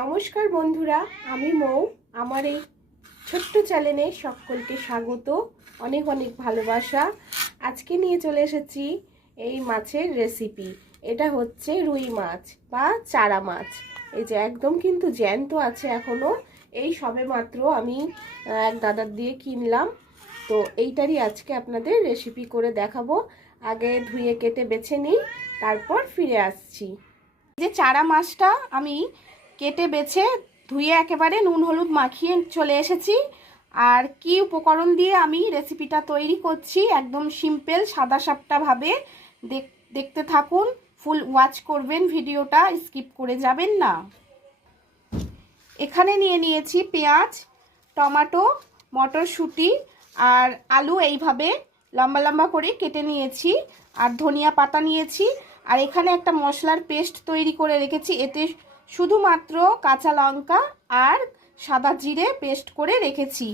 নমস্কার বন্ধুরা, আমি মৌ। আমার এই ছোট্ট চ্যানেলে সকলকে স্বাগত, অনেক অনেক ভালোবাসা। আজকে নিয়ে চলে এসেছি এই মাছের রেসিপি। এটা হচ্ছে রুই মাছ বা চারা মাছ। এই যে একদম কিন্তু জ্যান্ত আছে এখনো, এই সবে মাত্র আমি এক দাদার দিয়ে কিনলাম। তো এইটারই আজকে আপনাদের রেসিপি করে দেখাবো। আগে ধুয়ে কেটে বেছে নিই, তারপর ফিরে আসছি। যে চারা মাছটা আমি কেটে বেছে ধুয়ে একেবারে নুন হলুদ মাখিয়ে চলে এসেছি। আর কি উপকরণ দিয়ে আমি রেসিপিটা তৈরি করছি, একদম সিম্পল সাদা সাপটাভাবে দেখতে থাকুন, ফুল ওয়াচ করবেন, ভিডিওটা স্কিপ করে যাবেন না। এখানে নিয়ে নিয়েছি পেঁয়াজ, টমেটো, মটরশুঁটি আর আলু, এইভাবে লম্বা লম্বা করে কেটে নিয়েছি। আর ধনিয়া পাতা নিয়েছি। আর এখানে একটা মশলার পেস্ট তৈরি করে রেখেছি, এতে শুধুমাত্র কাঁচা লঙ্কা আর সাদা জিরে পেস্ট করে রেখেছি।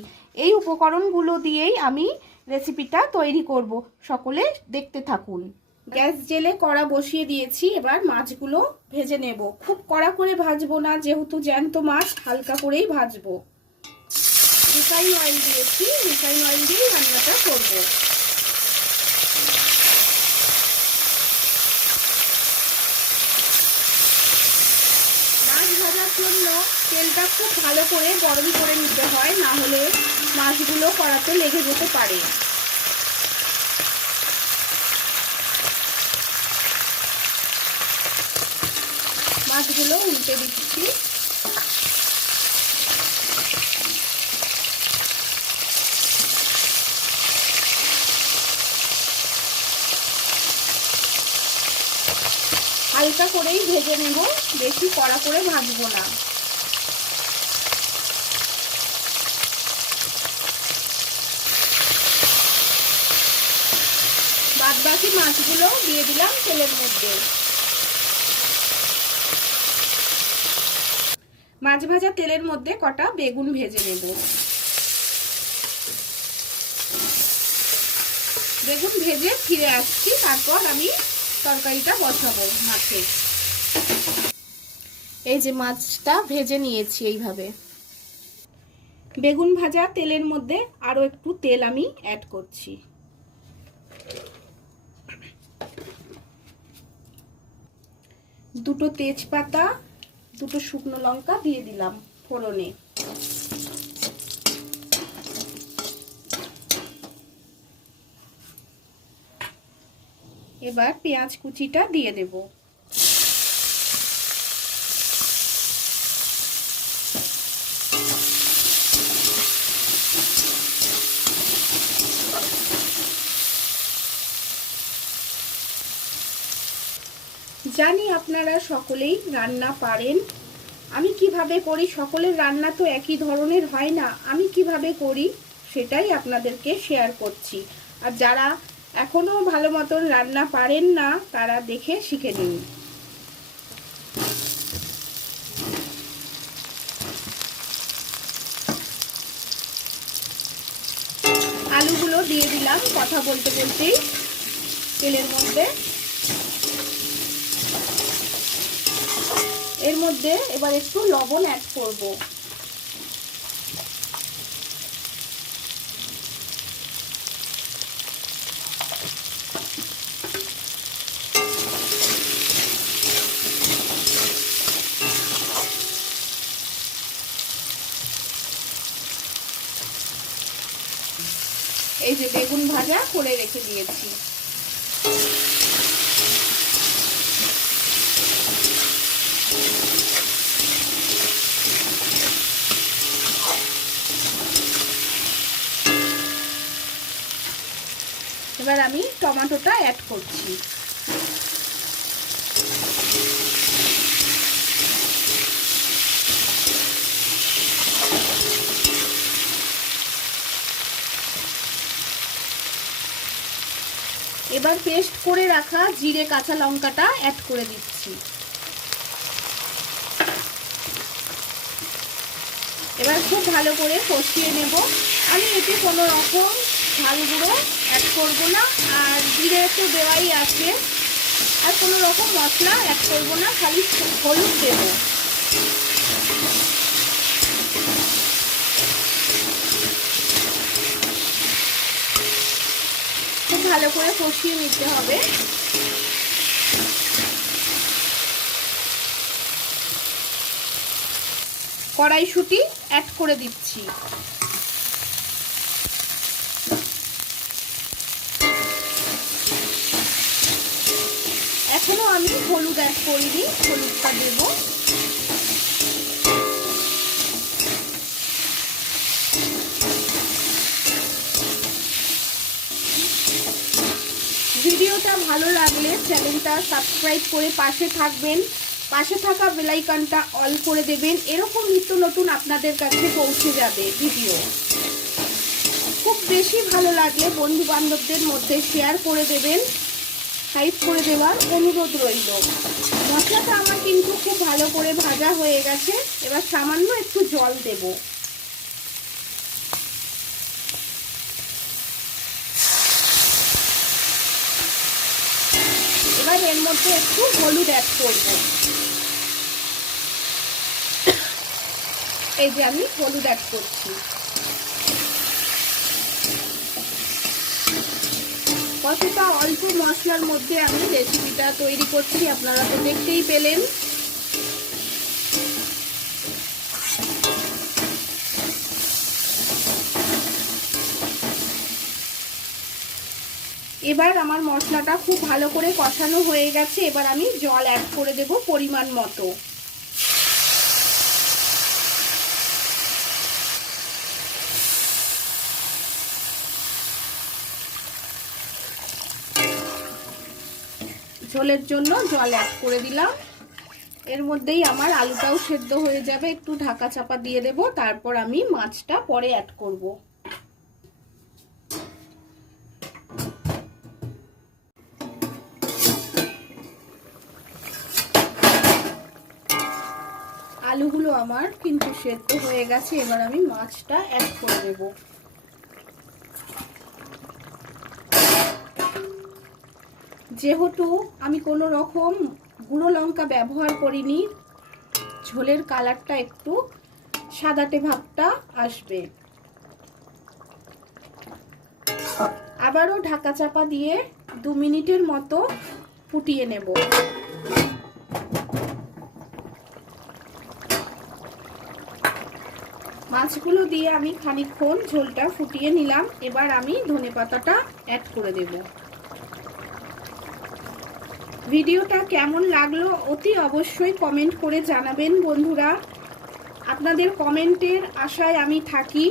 এই উপকরণগুলো দিয়েই আমি রেসিপিটা তৈরি করব, সকলে দেখতে থাকুন। গ্যাস জেলে কড়া বসিয়ে দিয়েছি, এবার মাছগুলো ভেজে নেব। খুব কড়া করে ভাজবো না, যেহেতু জ্যান্ত মাছ, হালকা করেই ভাজবো। রিফাইন অয়েল দিয়েছি, রিফাইন অয়েল দিয়ে রান্নাটা করবো। মাছ ভাজার জন্য তেলটা খুব ভালো করে গরম করে নিতে হয়, না হলে মাছগুলো কড়াতে লেগে যেতে পারে। মাছগুলো উল্টে দিচ্ছি। হালকা করেই ভেজে নেব, বেশি কড়া করে ভাজবো না। বাদ বাকি মাছগুলো দিয়ে দিলাম তেলের মধ্যে। মাছ ভাজা তেলের মধ্যে কটা বেগুন ভেজে নেব। বেগুন ভেজে ফিরে আসছি, তারপর আমি তরকারিটা বসাবো মাছের। এই যে মাছটা ভেজে নিয়েছি এইভাবে। বেগুন ভাজা তেলের মধ্যে আরো একটু তেল আমি অ্যাড করছি। দুটো তেজপাতা, দুটো শুকনো লঙ্কা দিয়ে দিলাম ফোড়নে। এবার পেঁয়াজ কুচিটা দিয়ে দেব। জানি আপনারা সকলেই রান্না পারেন। আমি কিভাবে করি, সকলের রান্না তো একই ধরনের হয় না, আমি কিভাবে করি সেটাই আপনাদেরকে শেয়ার করছি। আর যারা এখনো ভালো মতন রান্না পারেন না, তারা দেখে শিখে নিন। আলুগুলো দিয়ে দিলাম কথা বলতে বলতেই তেলের মধ্যে। এর মধ্যে এবার একটু লবণ অ্যাড করব। এই যে বেগুন ভাজা করে রেখে দিয়েছি। এবার আমি টমেটোটা অ্যাড করছি। এবার পেস্ট করে রাখা জিরে কাঁচা লঙ্কাটা অ্যাড করে দিচ্ছি। এবার খুব ভালো করে কষিয়ে নেব। আমি এতে কোনো রকম ঝাল গুঁড়ো অ্যাড করবো না, আর জিরে তো দেওয়াই আছে, আর কোনো রকম মশলা অ্যাড করবো না, খালি হলুদ দেব। খুব ভালো করে কষিয়ে নিতে হবে। কড়াইশুঁটি অ্যাড করে দিচ্ছি। এখনো আমি হলুদ অ্যাড করিনি, হলুদটা দেব। ভিডিওটা ভালো লাগলে চ্যানেলটা সাবস্ক্রাইব করে পাশে থাকবেন, পাশে থাকা বেল আইকনটা অল করে দেবেন। এরকম নিত্য নতুন আপনাদের কাছে পৌঁছে যাবে ভিডিও। খুব বেশি ভালো লাগলে বন্ধু বান্ধবদের মধ্যে শেয়ার করে দেবেন, টাইপ করে দেওয়ার অনুরোধ রইল। মশলাটা আমার কিন্তু খুব ভালো করে ভাজা হয়ে গেছে। এবার সামান্য একটু জল দেব। এবার এর মধ্যে একটু হলুদ অ্যাড করব। এই যে আমি হলুদ অ্যাড করছি। কতটা অল্প মশলার মধ্যে আমি রেসিপিটা তৈরি করছি আপনারা তো দেখতেই পেলেন। এবার আমার মশলাটা খুব ভালো করে কষানো হয়ে গেছে। এবার আমি জল অ্যাড করে দেব পরিমাণ মতো। ঝোলের জন্য জল অ্যাড করে দিলাম। এর মধ্যেই আমার আলুটাও সেদ্ধ হয়ে যাবে। একটু ঢাকা চাপা দিয়ে দেব, তারপর আমি মাছটা পরে অ্যাড করব। আলুগুলো আমার কিন্তু সেদ্ধ হয়ে গেছে। এবার আমি মাছটা অ্যাড করে দেব। যেহেতু আমি কোনো রকম গুঁড়ো লঙ্কা ব্যবহার করিনি, ঝোলের কালারটা একটু সাদাটে ভাবটা আসবে। আবারও ঢাকা চাপা দিয়ে 2 মিনিটের মতো ফুটিয়ে নেব। মাছগুলো দিয়ে আমি খানিকক্ষণ ঝোলটা ফুটিয়ে নিলাম। এবার আমি ধনেপাতাটা অ্যাড করে দেব। ভিডিওটা কেমন লাগলো অতি অবশ্যই কমেন্ট করে জানাবেন বন্ধুরা। আপনাদের কমেন্টের আশায় আমি থাকি।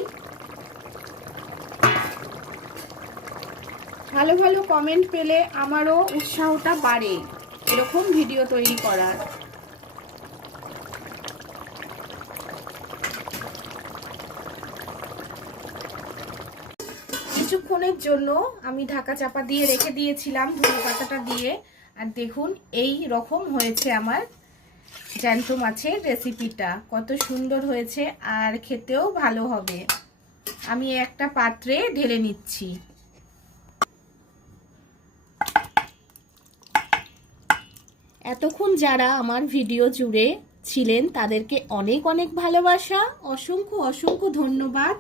ভালো ভালো কমেন্ট পেলে আমারও উৎসাহটা বাড়ে এরকম ভিডিও তৈরি করার। কিছুক্ষণের জন্য আমি ঢাকা চাপা দিয়ে রেখে দিয়েছিলাম ধনেপাতাটা দিয়ে। আর দেখুন এই রকম হয়েছে আমার জ্যান্ত মাছের রেসিপিটা। কত সুন্দর হয়েছে আর খেতেও ভালো হবে। আমি একটা পাত্রে ঢেলে নিচ্ছি। এতক্ষণ যারা আমার ভিডিও জুড়ে ছিলেন তাদেরকে অনেক অনেক ভালোবাসা, অসংখ্য অসংখ্য ধন্যবাদ।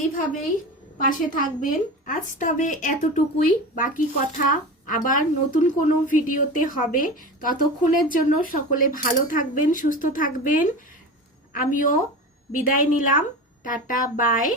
এইভাবেই পাশে থাকবেন। আজ তবে এতটুকুই, বাকি কথা আবার নতুন কোনো ভিডিওতে হবে। ততক্ষণের জন্য সকলে ভালো থাকবেন, সুস্থ থাকবেন। আমিও বিদায় নিলাম। Tata, by.